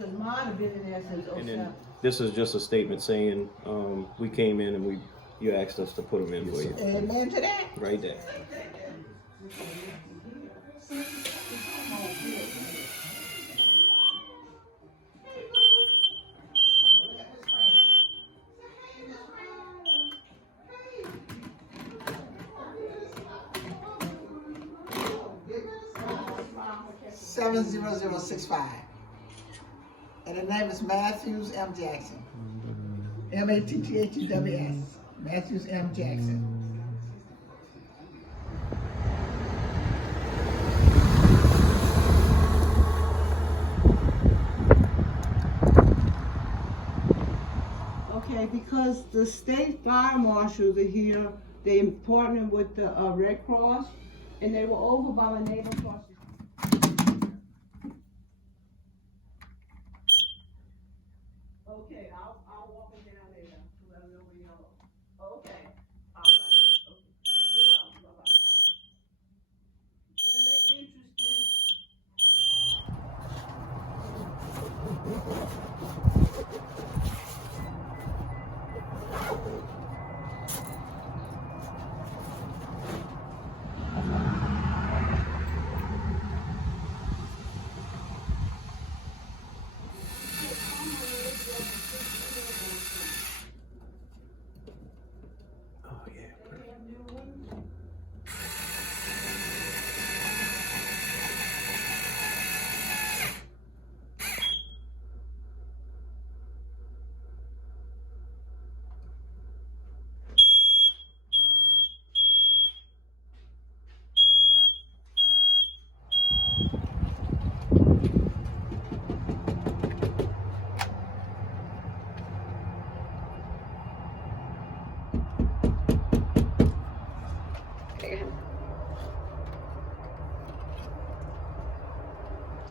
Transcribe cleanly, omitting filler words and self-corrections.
Cause mine have been in there since And 07. then this is just a statement saying, we came in and you asked us to put them in for you. Amen to that. Right there. $70065. And the name is Matthews M. Jackson. Matthews. Matthews M. Jackson. Okay, because the state fire marshals are here, they partnered with the Red Cross, and they were over by my neighbor across the